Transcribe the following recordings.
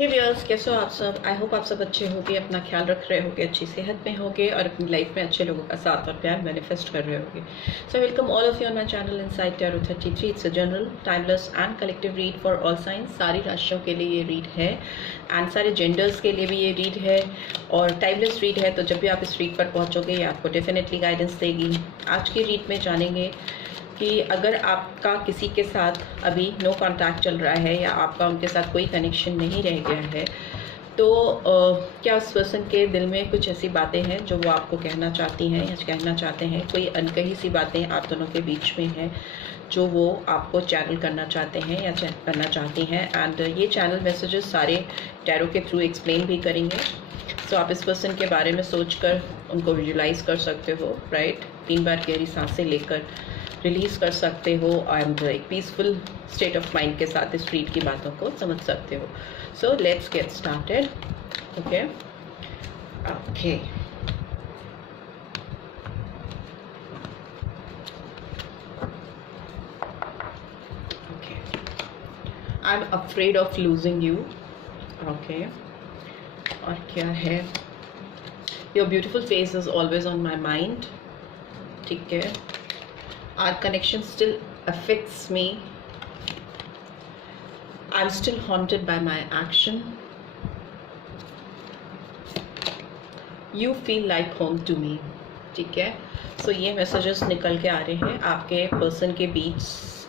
हे viewers, कैसे हो आप सब। आई होप आप सब अच्छे होगे, अपना ख्याल रख रहे होगे, अच्छी सेहत में होगे और अपनी लाइफ में अच्छे लोगों का साथ और प्यार मैनिफेस्ट कर रहे होगे। So welcome all of you on my channel inside tarot 33। It's a general timeless and collective read for all science. सारी राशियों के लिए ये रीड है एंड सारे जेंडर्स के लिए भी ये रीड है और टाइमलेस रीड है। तो जब भी आप इस रीड पर पहुँचोगे ये आपको डेफिनेटली गाइडेंस देगी। आज की रीड में जानेंगे कि अगर आपका किसी के साथ अभी नो कांटेक्ट चल रहा है या आपका उनके साथ कोई कनेक्शन नहीं रह गया है तो क्या उस पर्सन के दिल में कुछ ऐसी बातें हैं जो वो आपको कहना चाहती हैं या कहना चाहते हैं। कोई अनकही सी बातें आप दोनों के बीच में हैं जो वो आपको चैनल करना चाहते हैं या करना चाहती हैं। एंड ये चैनल मैसेजेस सारे टैरो के थ्रू एक्सप्लेन भी करेंगे। सो आप इस पर्सन के बारे में सोचकर उनको विजुलाइज कर सकते हो, राइट। 3 बार गहरी सांसें लेकर रिलीज़ कर सकते हो एंड एक पीसफुल स्टेट ऑफ माइंड के साथ इस रीड की बातों को समझ सकते हो। So let's get started. Okay okay okay I am afraid of losing you. Okay, और क्या है, your beautiful face is always on my mind. ठीक है, our connection still affects me. I'm still haunted by my action. You feel like home to me. ठीक है, सो ये messages निकल के आ रहे हैं आपके पर्सन के बीच,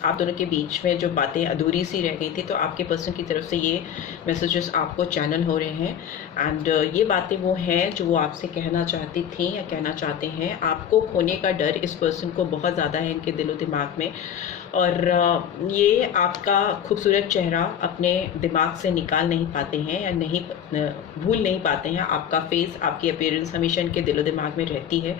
आप दोनों के बीच में जो बातें अधूरी सी रह गई थी तो आपके पर्सन की तरफ से ये मैसेजेस आपको चैनल हो रहे हैं। एंड ये बातें वो हैं जो वो आपसे कहना चाहती थी या कहना चाहते हैं। आपको खोने का डर इस पर्सन को बहुत ज़्यादा है इनके दिलो दिमाग में, और ये आपका खूबसूरत चेहरा अपने दिमाग से निकाल नहीं पाते हैं या नहीं भूल नहीं पाते हैं। आपका फेस, आपकी अपीयरेंस हमेशा इनके दिलो दिमाग में रहती है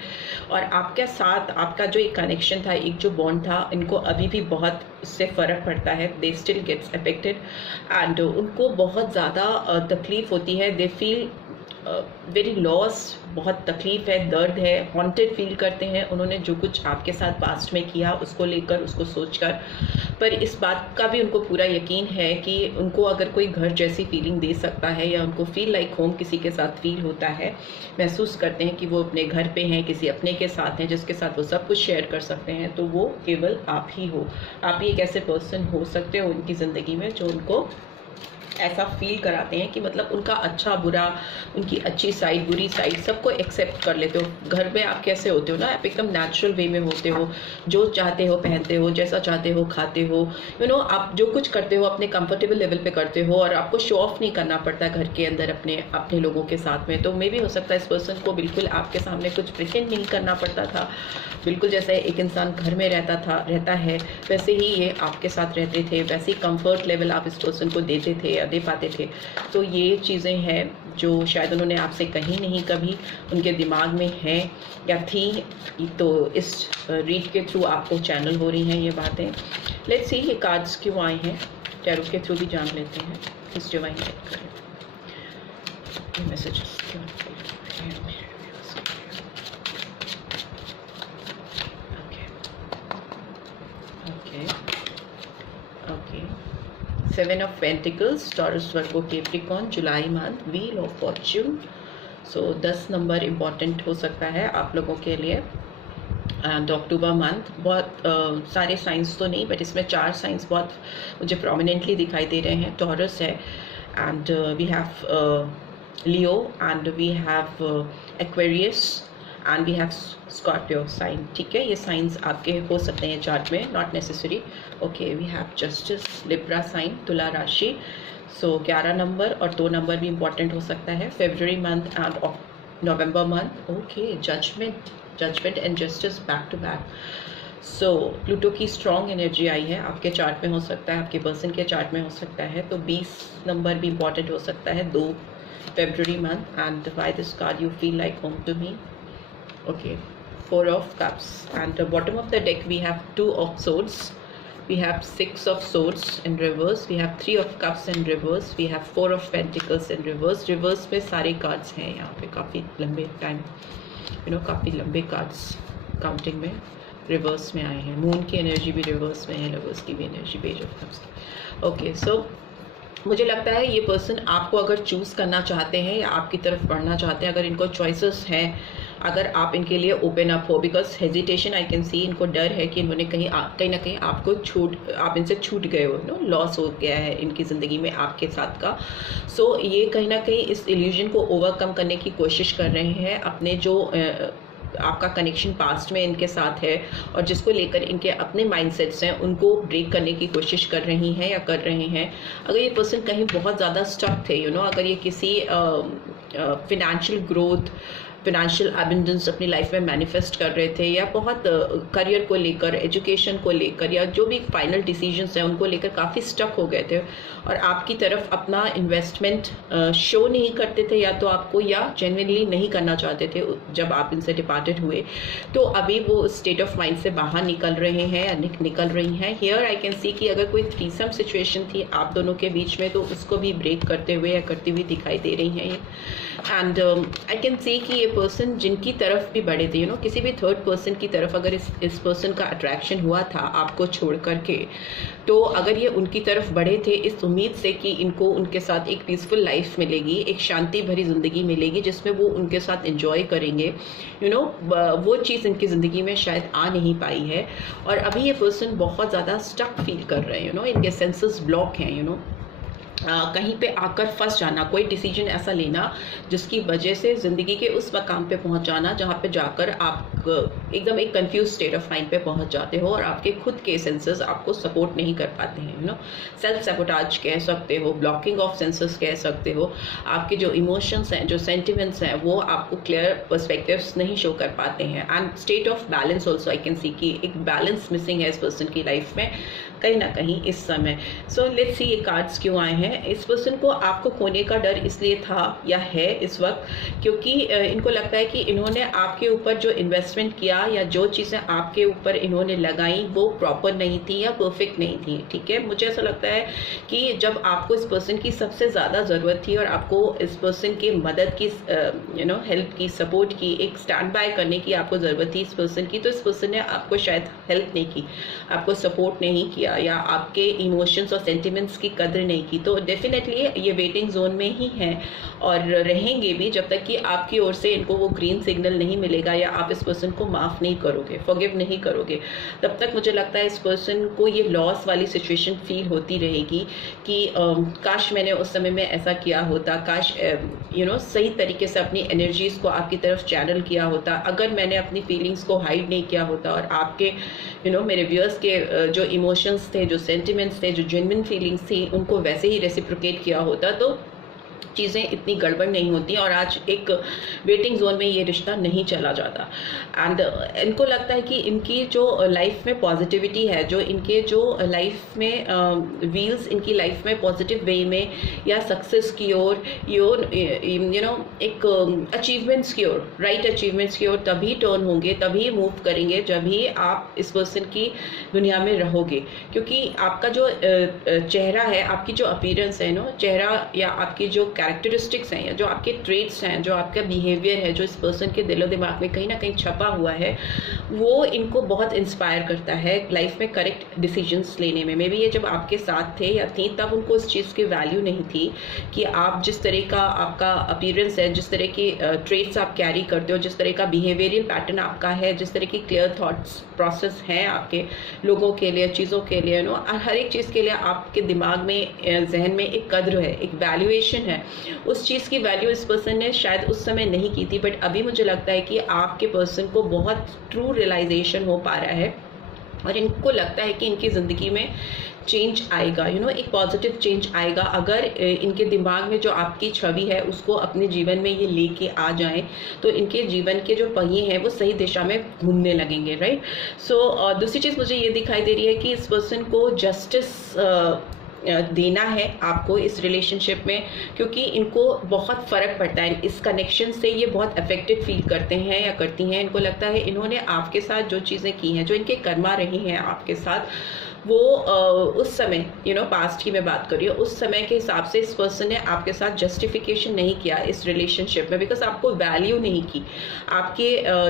और आपके साथ आपका जो एक कनेक्शन था, एक जो बॉन्ड था, इनको अभी भी बहुत इससे फ़र्क पड़ता है। They still gets affected and उनको बहुत ज़्यादा तकलीफ़ होती है। दे फील वेरी लॉस, बहुत तकलीफ़ है, दर्द है, हॉन्टेड फील करते हैं। उन्होंने जो कुछ आपके साथ पास्ट में किया उसको लेकर, उसको सोचकर, पर इस बात का भी उनको पूरा यकीन है कि उनको अगर कोई घर जैसी फीलिंग दे सकता है या उनको फील लाइक होम किसी के साथ फील होता है, महसूस करते हैं कि वो अपने घर पे हैं, किसी अपने के साथ हैं जिसके साथ वो सब कुछ शेयर कर सकते हैं, तो वो केवल आप ही हो। आप ही एक ऐसे पर्सन हो सकते हो उनकी ज़िंदगी में जो उनको ऐसा फील कराते हैं कि मतलब उनका अच्छा बुरा, उनकी अच्छी साइड बुरी साइड सबको एक्सेप्ट कर लेते हो। घर में आप कैसे होते हो ना, आप एकदम नेचुरल वे में होते हो, जो चाहते हो पहनते हो, जैसा चाहते हो खाते हो, आप जो कुछ करते हो अपने कंफर्टेबल लेवल पे करते हो और आपको शो ऑफ नहीं करना पड़ता घर के अंदर अपने लोगों के साथ में। तो मे भी हो सकता है इस पर्सन को बिल्कुल आपके सामने कुछ प्रिटेंड नहीं करना पड़ता था। बिल्कुल जैसे एक इंसान घर में रहता है वैसे ही ये आपके साथ रहते थे, वैसे ही कंफर्ट लेवल आप इस पर्सन को देते थे, दे पाते थे। तो ये चीज़ें हैं जो शायद उन्होंने आपसे कहीं नहीं, कभी उनके दिमाग में है या थी। तो इस रीड के थ्रू आपको चैनल हो रही हैं ये बातें। लेट्स सी ये कार्ड्स क्यों आए हैं, टैरो के थ्रू भी जान लेते हैं। इस डिवाइन गाइड करें मैसेजेस क्यों हैं। Seven of Pentacles, Taurus, Virgo, Capricorn, July month, wheel of Fortune. So 10 number important हो सकता है आप लोगों के लिए। एंड अक्टूबर मंथ बहुत सारे साइंस तो नहीं, बट इसमें 4 साइंस बहुत मुझे प्रोमिनेंटली दिखाई दे रहे हैं। टॉरस है and we have Leo and we have Aquarius and we have Scorpio sign. ठीक है, ये साइंस आपके हो सकते हैं चार्ट में, not necessary. Okay, we have justice, Libra sign, तुला राशि। सो 11 नंबर और 2 नंबर भी इम्पॉर्टेंट हो सकता है। February month and November month. Okay, judgement and justice back to back. So Pluto की स्ट्रॉन्ग एनर्जी आई है, आपके चार्ट में हो सकता है, आपके पर्सन के चार्ट में हो सकता है। तो 20 नंबर भी इम्पॉर्टेंट हो सकता है, 2 February month. And by this card you feel like home to me. Okay, 4 of cups and the bottom of the deck we have 2 of swords, we have 6 of swords in reverse, we have 3 of cups in reverse, we have 4 of pentacles in reverse। reverse में सारे cards हैं यहाँ पे, काफ़ी लंबे time काफ़ी लंबे cards counting में रिवर्स में आए हैं। मून की एनर्जी भी रिवर्स में है, लवर्स की भी एनर्जी, पेज ऑफ कप्स की। ओके, सो मुझे लगता है ये पर्सन आपको अगर चूज़ करना चाहते हैं या आपकी तरफ बढ़ना चाहते हैं, अगर इनको चॉइसेस हैं, अगर आप इनके लिए ओपन अप हो, because hesitation I can see, इनको डर है कि इन्होंने कहीं ना कहीं आपको आप इनसे छूट गए हो, नो लॉस हो गया है इनकी ज़िंदगी में आपके साथ का। सो ये कहीं ना कहीं इस इल्यूजन को ओवरकम करने की कोशिश कर रहे हैं, अपने जो आपका कनेक्शन पास्ट में इनके साथ है और जिसको लेकर इनके अपने माइंडसेट्स हैं उनको ब्रेक करने की कोशिश कर रही हैं या कर रहे हैं। अगर ये पर्सन कहीं बहुत ज़्यादा स्टक थे, अगर ये किसी फिनेंशियल ग्रोथ, फिनेंशियल एबंडेंस अपनी लाइफ में मैनिफेस्ट कर रहे थे, या बहुत करियर को लेकर, एजुकेशन को लेकर, या जो भी फाइनल डिसीजंस हैं उनको लेकर काफ़ी स्टक हो गए थे और आपकी तरफ अपना इन्वेस्टमेंट शो नहीं करते थे, या तो आपको या जेन्युइनली नहीं करना चाहते थे जब आप इनसे डिपार्टेड हुए, तो अभी वो स्टेट ऑफ माइंड से बाहर निकल रहे हैं या निकल रही हैं। हियर आई कैन सी कि अगर कोई थ्रीसम सिचुएशन थी आप दोनों के बीच में, तो उसको भी ब्रेक करते हुए या करती हुई दिखाई दे रही हैं। एंड आई कैन सी कि ये पर्सन जिनकी तरफ भी बढ़े थे, किसी भी थर्ड पर्सन की तरफ अगर इस पर्सन का अट्रैक्शन हुआ था आपको छोड़ करके, तो अगर ये उनकी तरफ बढ़े थे इस उम्मीद से कि इनको उनके साथ एक पीसफुल लाइफ मिलेगी, एक शांति भरी ज़िंदगी मिलेगी जिसमें वो उनके साथ एंजॉय करेंगे, वो चीज़ इनकी ज़िंदगी में शायद आ नहीं पाई है और अभी ये पर्सन बहुत ज़्यादा स्टक फील कर रहे हैं, इनके सेंसेस ब्लॉक हैं, कहीं पे आकर फंस जाना, कोई डिसीजन ऐसा लेना जिसकी वजह से ज़िंदगी के उस मकाम पे पहुंच जाना जहाँ पे जाकर आप एकदम एक कंफ्यूज स्टेट ऑफ माइंड पे पहुंच जाते हो और आपके खुद के सेंसेस आपको सपोर्ट नहीं कर पाते हैं, सेल्फ सैबोटाज कह सकते हो, ब्लॉकिंग ऑफ सेंसेस कह सकते हो। आपके जो इमोशंस हैं, जो सेंटिमेंट्स हैं, वो आपको क्लियर पर्सपेक्टिव्स नहीं शो कर पाते हैं। And state of balance also I can see कि एक बैलेंस मिसिंग है इस पर्सन की लाइफ में कहीं ना कहीं इस समय। सो लेट्स सी ये कार्ड्स क्यों आए हैं। इस पर्सन को आपको खोने का डर इसलिए था या है इस वक्त क्योंकि इनको लगता है कि इन्होंने आपके ऊपर जो इन्वेस्टमेंट किया या जो चीज़ें आपके ऊपर इन्होंने लगाई वो प्रॉपर नहीं थी या परफेक्ट नहीं थी। ठीक है, मुझे ऐसा लगता है कि जब आपको इस पर्सन की सबसे ज़्यादा ज़रूरत थी और आपको इस पर्सन की मदद की हेल्प की, सपोर्ट की, एक स्टैंड बाय करने की आपको ज़रूरत थी इस पर्सन की, तो इस पर्सन ने आपको शायद हेल्प नहीं की, आपको सपोर्ट नहीं किया या आपके इमोशंस और सेंटिमेंट्स की कदर नहीं की। तो डेफिनेटली ये वेटिंग जोन में ही हैं और रहेंगे भी जब तक कि आपकी ओर से इनको वो ग्रीन सिग्नल नहीं मिलेगा या आप इस पर्सन को माफ़ नहीं करोगे, फॉरगिव नहीं करोगे, तब तक मुझे लगता है इस पर्सन को ये लॉस वाली सिचुएशन फील होती रहेगी कि काश मैंने उस समय में ऐसा किया होता, काश सही तरीके से अपनी एनर्जीज़ को आपकी तरफ चैनल किया होता, अगर मैंने अपनी फीलिंग्स को हाइड नहीं किया होता और आपके मेरे व्यूअर्स के जो इमोशंस थे, जो सेंटिमेंट्स थे, जो जेन्युइन फीलिंग्स थी, उनको वैसे ही रेसिप्रोकेट किया होता तो चीज़ें इतनी गड़बड़ नहीं होती और आज एक वेटिंग जोन में ये रिश्ता नहीं चला जाता। एंड इनको लगता है कि इनकी जो लाइफ में पॉजिटिविटी है, जो इनके जो लाइफ में व्हील्स इनकी लाइफ में पॉजिटिव वे में या सक्सेस की ओर एक अचीवमेंट्स की ओर, राइट अचीवमेंट्स की ओर तभी टर्न होंगे, तभी मूव करेंगे जब भी आप इस पर्सन की दुनिया में रहोगे। क्योंकि आपका जो चेहरा है, आपकी जो अपीयरेंस है चेहरा या आपकी जो कैरेक्टरिस्टिक्स हैं या जो आपके ट्रेट्स हैं, जो आपका बिहेवियर है, जो इस पर्सन के दिलो दिमाग में कहीं ना कहीं छपा हुआ है, वो इनको बहुत इंस्पायर करता है लाइफ में करेक्ट डिसीजंस लेने में। मे बी ये जब आपके साथ थे या थी तब उनको उस चीज़ की वैल्यू नहीं थी कि आप जिस तरह का आपका अपीयरेंस है, जिस तरह की ट्रेट्स आप कैरी करते हो, जिस तरह का बिहेवियरल पैटर्न आपका है, जिस तरह की क्लियर थॉट्स प्रोसेस हैं आपके लोगों के लिए, चीज़ों के लिए, हर एक चीज़ के लिए आपके दिमाग में, जहन में एक कद्र है, एक वैल्यूएशन है। उस चीज़ की वैल्यू इस पर्सन ने शायद उस समय नहीं की थी, बट अभी मुझे लगता है कि आपके पर्सन को बहुत ट्रू रियलाइजेशन हो पा रहा है और इनको लगता है कि इनकी ज़िंदगी में चेंज आएगा, एक पॉजिटिव चेंज आएगा अगर इनके दिमाग में जो आपकी छवि है उसको अपने जीवन में ये लेके आ जाएं, तो इनके जीवन के जो पहिए हैं वो सही दिशा में घूमने लगेंगे, राइट। सो दूसरी चीज़ मुझे ये दिखाई दे रही है कि इस पर्सन को जस्टिस देना है आपको इस रिलेशनशिप में, क्योंकि इनको बहुत फ़र्क पड़ता है इस कनेक्शन से, ये बहुत अफेक्टेड फील करते हैं या करती हैं। इनको लगता है इन्होंने आपके साथ जो चीज़ें की हैं, जो इनके कर्मा रही हैं आपके साथ, वो उस समय पास्ट की मैं बात कर रही हूँ, उस समय के हिसाब से इस पर्सन ने आपके साथ जस्टिफिकेशन नहीं किया इस रिलेशनशिप में, बिकॉज आपको वैल्यू नहीं की आपके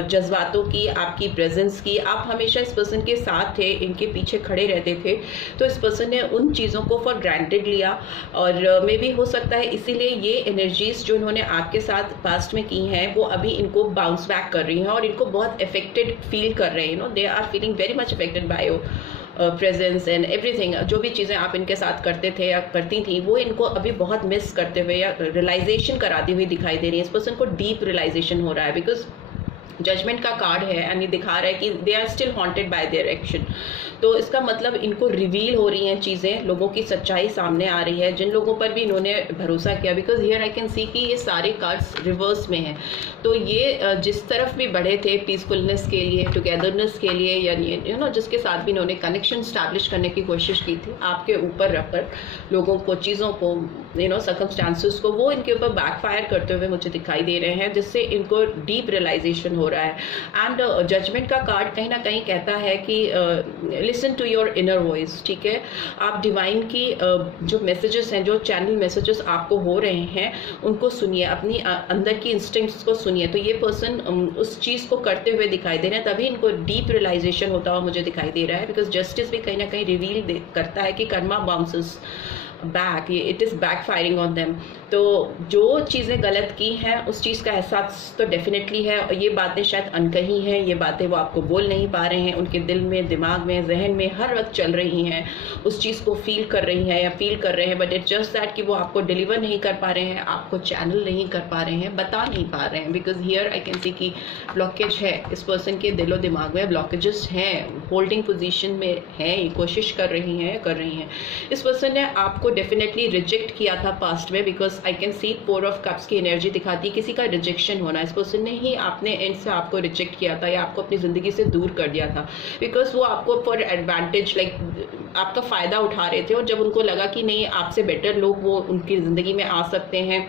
जज्बातों की, आपकी प्रेजेंस की। आप हमेशा इस पर्सन के साथ थे, इनके पीछे खड़े रहते थे, तो इस पर्सन ने उन चीज़ों को फॉर ग्रांटेड लिया। और मे भी हो सकता है इसीलिए ये एनर्जीज जो इन्होंने आपके साथ पास्ट में की हैं वो अभी इनको बाउंस बैक कर रही हैं और इनको बहुत इफेक्टेड फील कर रहे हैं। They are feeling very much affected by your presence and everything. जो भी चीज़ें आप इनके साथ करते थे या करती थी वो इनको अभी बहुत मिस करते हुए या रियलाइजेशन कराती हुई दिखाई दे रही है। इस पर्सन को डीप रियलाइजेशन हो रहा है, बिकॉज जजमेंट का कार्ड है एंड ये दिखा रहा है कि they are still haunted by their action. तो इसका मतलब इनको रिवील हो रही हैं चीज़ें, लोगों की सच्चाई सामने आ रही है, जिन लोगों पर भी इन्होंने भरोसा किया। Because here I can see कि ये सारे कार्ड्स रिवर्स में हैं। तो ये जिस तरफ भी बढ़े थे पीसफुलनेस के लिए, टुगेदरनेस के लिए, या जिसके साथ भी इन्होंने कनेक्शन स्टैब्लिश करने की कोशिश की थी आपके ऊपर रखकर लोगों को, चीज़ों को, सर्कमस्टांसेस को, वो इनके ऊपर बैकफायर करते हुए मुझे दिखाई दे रहे हैं, जिससे इनको डीप रियलाइजेशन हो रहा है। एंड जजमेंट का कार्ड कहीं ना कहीं कहता है कि listen to your inner voice. ठीक है, आप डिवाइन की जो मैसेजेस हैं, जो चैनल मैसेजेस आपको हो रहे हैं उनको सुनिए, अपनी अंदर की इंस्टिंक्ट्स को सुनिए। तो ये पर्सन उस चीज़ को करते हुए दिखाई दे रहे हैं, तभी इनको डीप रियलाइजेशन होता हुआ मुझे दिखाई दे रहा है। बिकॉज जस्टिस भी कहीं ना कहीं रिवील करता है कि Karma bounces back, it is back firing on them. तो जो चीज़ें गलत की हैं उस चीज़ का एहसास तो डेफिनेटली है, और ये बातें शायद अनकही हैं, ये बातें वो आपको बोल नहीं पा रहे हैं, उनके दिल में, दिमाग में, जहन में हर वक्त चल रही हैं, उस चीज़ को फील कर रही हैं या फील कर रहे हैं, बट इट्स जस्ट दैट कि वो आपको डिलीवर नहीं कर पा रहे हैं, आपको चैनल नहीं कर पा रहे हैं, बता नहीं पा रहे हैं। Because here I can see कि ब्लॉकेज है इस पर्सन के दिलो दिमाग में, ब्लॉकेजेस हैं, होल्डिंग पोजीशन में है, कोशिश कर रही हैं। इस पर्सन ने आपको डेफिनेटली रिजेक्ट किया था पास्ट में, because I can see 4 of cups की एनर्जी दिखाती है किसी का रिजेक्शन होना। इस पर्सन ने ही आपने एंड से आपको रिजेक्ट किया था या आपको अपनी ज़िंदगी से दूर कर दिया था, बिकॉज वो आपको फॉर एडवांटेज आपका फ़ायदा उठा रहे थे। और जब उनको लगा कि नहीं आपसे बेटर लोग वो उनकी ज़िंदगी में आ सकते हैं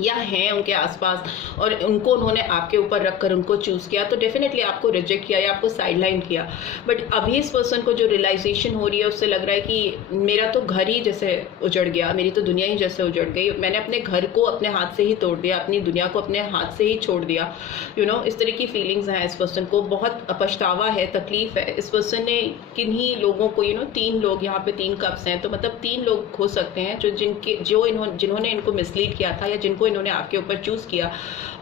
या हैं उनके आसपास, और उनको उन्होंने आपके ऊपर रखकर उनको चूज़ किया, तो डेफिनेटली आपको रिजेक्ट किया या आपको साइडलाइन किया। बट अभी इस पर्सन को जो रियलाइजेशन हो रही है उससे लग रहा है कि मेरा तो घर ही जैसे उजड़ गया, मेरी तो दुनिया ही जैसे उजड़ गई, मैंने अपने घर को अपने हाथ से ही तोड़ दिया, अपनी दुनिया को अपने हाथ से ही छोड़ दिया। इस तरह की फीलिंग्स हैं इस पर्सन को, बहुत पछतावा है, तकलीफ है। इस पर्सन ने किन्हीं लोगों को 3 लोग, यहाँ पे 3 कप्स हैं, तो मतलब 3 लोग हो सकते हैं जिन्होंने इनको मिसलीड किया था या जिनको इन्होंने आपके ऊपर चूज किया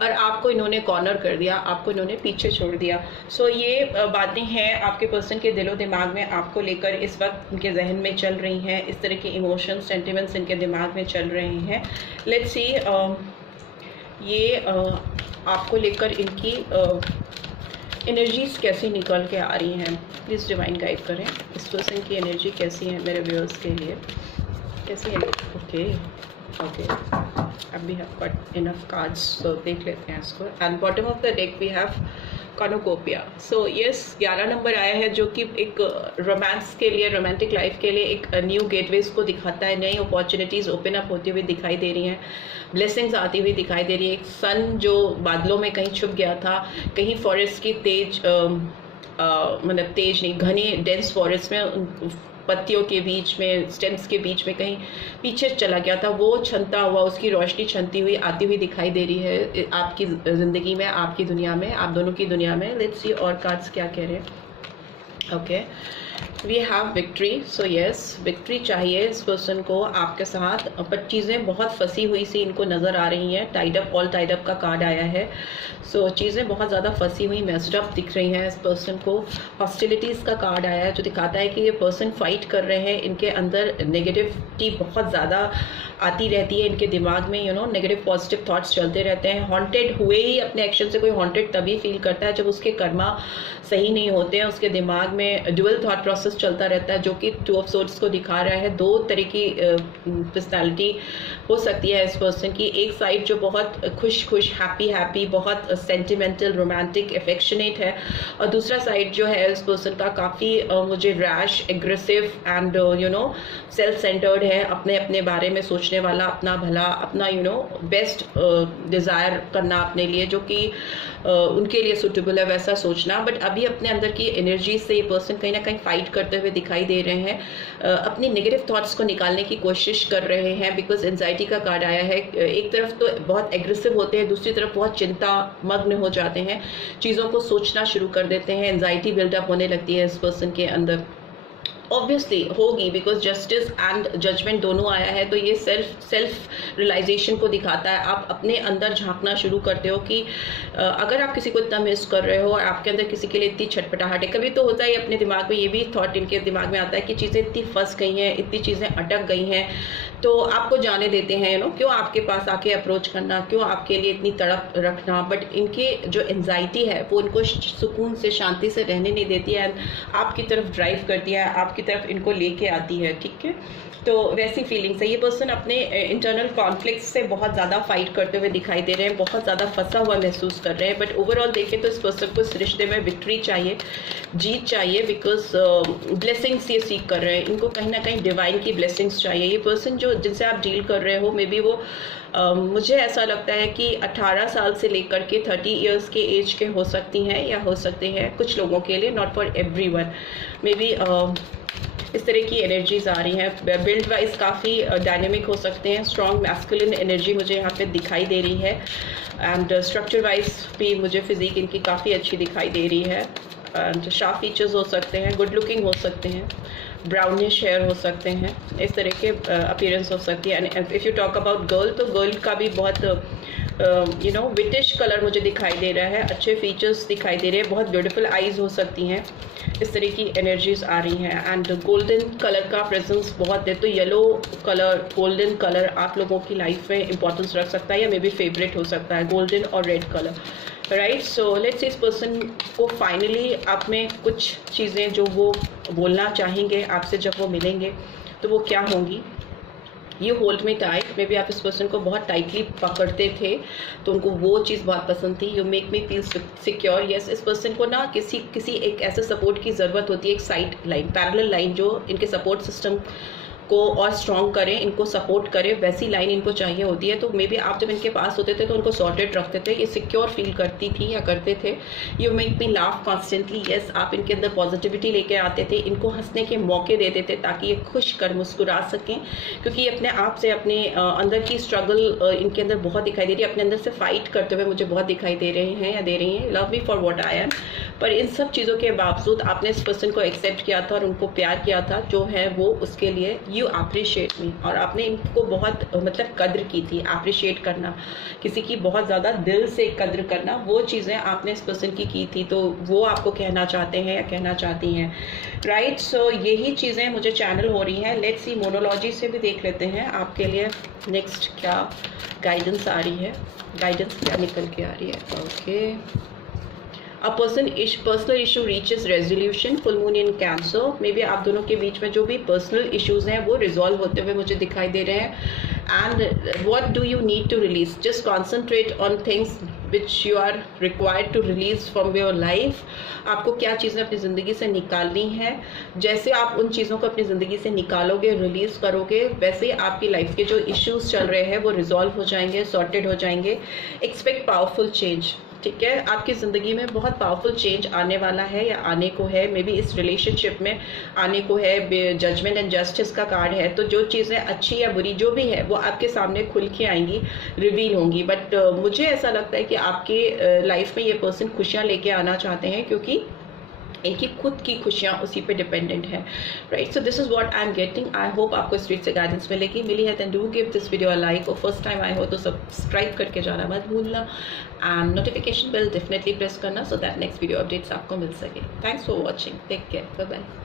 और आपको इन्होंने कॉर्नर कर दिया, आपको इन्होंने पीछे छोड़ दिया। सो ये बातें हैं आपके पर्सन के दिलो दिमाग में आपको लेकर इस वक्त उनके जहन में चल रही हैं, इस तरह के इमोशंस, सेंटिमेंट्स इनके दिमाग में चल रहे हैं। लेट्स सी ये आपको लेकर इनकी एनर्जीज कैसी निकल के आ रही हैं। प्लीज़ डिवाइन गाइड करें, इस पर्सन की एनर्जी कैसी है मेरे व्यूअर्स के लिए, कैसी है। ओके अभी have got enough cards, so देख लेते हैं इसको। And bottom of the deck we have cornucopia. So yes 11 नंबर आया है, जो कि एक रोमांस के लिए, रोमांटिक लाइफ के लिए एक न्यू गेटवेज को दिखाता है, नई अपॉर्चुनिटीज़ ओपन अप होती हुई दिखाई दे रही हैं, ब्लेसिंग्स आती हुई दिखाई दे रही है। एक सन जो बादलों में कहीं छुप गया था, कहीं फॉरेस्ट की मतलब तेज नहीं, घनी डेंस फॉरेस्ट में पत्तियों के बीच में, स्टेम्स के बीच में कहीं पीछे चला गया था, वो छनता हुआ, उसकी रोशनी छनती हुई आती हुई दिखाई दे रही है आपकी ज़िंदगी में, आपकी दुनिया में, आप दोनों की दुनिया में। लेट्स सी और कार्ड्स क्या कह रहे हैं। Okay we have victory. So yes victory चाहिए इस पर्सन को आपके साथ, पर चीज़ें बहुत फंसी हुई सी इनको नज़र आ रही हैं। Tied up, all tied up का कार्ड आया है। सो चीज़ें बहुत ज़्यादा फंसी हुई, मेस्ड अप दिख रही हैं इस पर्सन को। हॉस्टिलिटीज़ का कार्ड आया है, जो दिखाता है कि ये पर्सन फाइट कर रहे हैं, इनके अंदर नेगेटिविटी बहुत ज़्यादा आती रहती है इनके दिमाग में, नेगेटिव पॉजिटिव थॉट्स चलते रहते हैं। हॉन्टेड हुए ही अपने एक्शन से कोई हॉन्टेड तभी फील करता है जब उसके कर्मा सही नहीं होते हैं, उसके दिमाग में ड्यूअल थॉट प्रोसेस चलता रहता है, जो कि 2 ऑफ सोर्ड्स को दिखा रहा है। 2 तरह की पर्सनैलिटी हो सकती है इस पर्सन की। एक साइड जो बहुत खुश हैप्पी, बहुत सेंटिमेंटल, रोमांटिक, एफेक्शनेट है, और दूसरा साइड जो है इस पर्सन का काफ़ी मुझे rash, aggressive and self centred है, अपने बारे में सोचने वाला, अपना भला, अपना बेस्ट डिज़ायर करना अपने लिए, जो कि उनके लिए सुटेबल है वैसा सोचना। बट अभी अपने अंदर की एनर्जी से ये पर्सन कहीं ना कहीं फाइट फाइट करते हुए दिखाई दे रहे हैं, अपनी नेगेटिव थॉट्स को निकालने की कोशिश कर रहे हैं, बिकॉज एंजाइटी का कार्ड आया है। एक तरफ तो बहुत एग्रेसिव होते हैं, दूसरी तरफ बहुत चिंता मग्न हो जाते हैं, चीज़ों को सोचना शुरू कर देते हैं, एंजाइटी बिल्डअप होने लगती है इस पर्सन के अंदर। ऑब्वियसली होगी, बिकॉज जस्टिस एंड जजमेंट दोनों आया है, तो ये सेल्फ रियलाइजेशन को दिखाता है। आप अपने अंदर झांकना शुरू करते हो कि अगर आप किसी को इतना मिस कर रहे हो और आपके अंदर किसी के लिए इतनी छटपटाहट है, कभी तो होता है अपने दिमाग में, ये भी थॉट इनके दिमाग में आता है कि चीज़ें इतनी फंस गई हैं, इतनी चीज़ें अटक गई हैं, तो आपको जाने देते हैं, क्यों आपके पास आके अप्रोच करना, क्यों आपके लिए इतनी तड़प रखना। बट इनके जो एंजाइटी है वो इनको सुकून से, शांति से रहने नहीं देती है, एंड आपकी तरफ ड्राइव करती है, आपकी तरफ इनको लेके आती है, ठीक है। तो वैसी फीलिंग्स है। ये पर्सन अपने इंटरनल कॉन्फ्लिक्ट से बहुत ज़्यादा फाइट करते हुए दिखाई दे रहे हैं, बहुत ज़्यादा फंसा हुआ महसूस कर रहे हैं। बट ओवरऑल देखें तो इस पर्सन को इस रिश्ते में विक्ट्री चाहिए, जीत चाहिए, बिकॉज ब्लेसिंग्स ये सीख कर रहे हैं। इनको कहीं ना कहीं डिवाइन की ब्लेसिंग्स चाहिए। ये पर्सन जो जिनसे आप डील कर रहे हो, मे बी वो मुझे ऐसा लगता है कि 18 साल से लेकर के 30 इयर्स के एज के हो सकती हैं, या हो सकते हैं कुछ लोगों के लिए, not for everyone. May be इस तरह की एनर्जीज आ रही हैं। बिल्ड वाइज काफ़ी डायनेमिक हो सकते हैं, स्ट्रॉन्ग मैस्कुलिन एनर्जी मुझे यहाँ पे दिखाई दे रही है, एंड स्ट्रक्चर वाइज भी मुझे फिजिक इनकी काफ़ी अच्छी दिखाई दे रही है। एंड शार्प फीचर्स हो सकते हैं, गुड लुकिंग हो सकते हैं, ब्राउनिश हेयर हो सकते हैं, इस तरह के अपीयरेंस हो सकती है। And if you talk about girl, तो गर्ल का भी बहुत विटिश कलर मुझे दिखाई दे रहा है, अच्छे फीचर्स दिखाई दे रहे हैं, बहुत ब्यूटीफुल आईज हो सकती हैं, इस तरह की एनर्जीज आ रही हैं। एंड गोल्डन कलर का प्रेजेंस बहुत है, तो येलो कलर, गोल्डन कलर आप लोगों की लाइफ में इंपॉर्टेंस रख सकता है, या मे बी फेवरेट हो सकता है, गोल्डन और red colour, right. So let's इस पर्सन को फाइनली आप में कुछ चीज़ें जो वो बोलना चाहेंगे आपसे जब वो मिलेंगे, तो वो क्या होंगी। You hold me tight, may be आप इस पर्सन को बहुत टाइटली पकड़ते थे, तो उनको वो चीज़ बहुत पसंद थी। You make me feel secure. Yes, इस पर्सन को ना किसी एक ऐसे सपोर्ट की ज़रूरत होती है, एक साइड लाइन, पैरेलल लाइन, जो इनके सपोर्ट सिस्टम को और स्ट्रॉन्ग करें, इनको सपोर्ट करें, वैसी लाइन इनको चाहिए होती है। तो मे बी आप जब इनके पास होते थे तो उनको सॉर्टेड रखते थे, ये सिक्योर फील करती थी या करते थे। You make me laugh constantly. Yes, आप इनके अंदर पॉजिटिविटी लेके आते थे, इनको हंसने के मौके देते थे ताकि ये खुश कर मुस्कुरा सकें, क्योंकि ये अपने आप से, अपने अंदर की स्ट्रगल इनके अंदर बहुत दिखाई दे रही है, अपने अंदर से फाइट करते हुए मुझे बहुत दिखाई दे रहे हैं या दे रही हैं। Love me for what I M. पर इन सब चीज़ों के बावजूद आपने इस पर्सन को एक्सेप्ट किया था और उनको प्यार किया था, जो है वो उसके लिए यू अप्रिशिएट मी। और आपने इनको बहुत मतलब कद्र की थी, अप्रिशिएट करना, किसी की बहुत ज़्यादा दिल से कद्र करना, वो चीज़ें आपने इस पर्सन की थी, तो वो आपको कहना चाहते हैं या कहना चाहती हैं, राइट। सो यही चीज़ें मुझे चैनल हो रही हैं। लेट्स सी, मोनोलॉजी से भी देख लेते हैं आपके लिए नेक्स्ट क्या गाइडेंस आ रही है, गाइडेंस क्या निकल के आ रही है। Okay, A personal issue reaches resolution, full moon in Cancer। May be आप दोनों के बीच में जो भी पर्सनल इश्यूज हैं वो रिजॉल्व होते हुए मुझे दिखाई दे रहे हैं। And what do you need to release, just concentrate on things which you are required to release from your life. आपको क्या चीज़ें अपनी ज़िंदगी से निकालनी है, जैसे आप उन चीज़ों को अपनी ज़िंदगी से निकालोगे, रिलीज़ करोगे, वैसे आपकी लाइफ के जो इश्यूज चल रहे हैं वो रिजॉल्व हो जाएंगे, सॉर्टेड हो जाएंगे। एक्सपेक्ट पावरफुल चेंज, ठीक है। आपकी ज़िंदगी में बहुत पावरफुल चेंज आने वाला है या आने को है, मे बी इस रिलेशनशिप में आने को है। जजमेंट एंड जस्टिस का कार्ड है, तो जो चीज़ें अच्छी या बुरी जो भी है वो आपके सामने खुल के आएंगी, रिवील होंगी। बट मुझे ऐसा लगता है कि आपके लाइफ में ये पर्सन खुशियाँ लेके आना चाहते हैं, क्योंकि इनकी खुद की खुशियाँ उसी पे डिपेंडेंट है, right. So this is what I am getting. I hope आपको इस वीडियो से गाइडेंस मिलेगी। मिली है, then do give this video a like, और फर्स्ट टाइम आए हो तो सब्सक्राइब करके जाना मत भूलना, and notification bell definitely press करना, so that next video updates आपको मिल सके। Thanks for watching, take care, bye bye.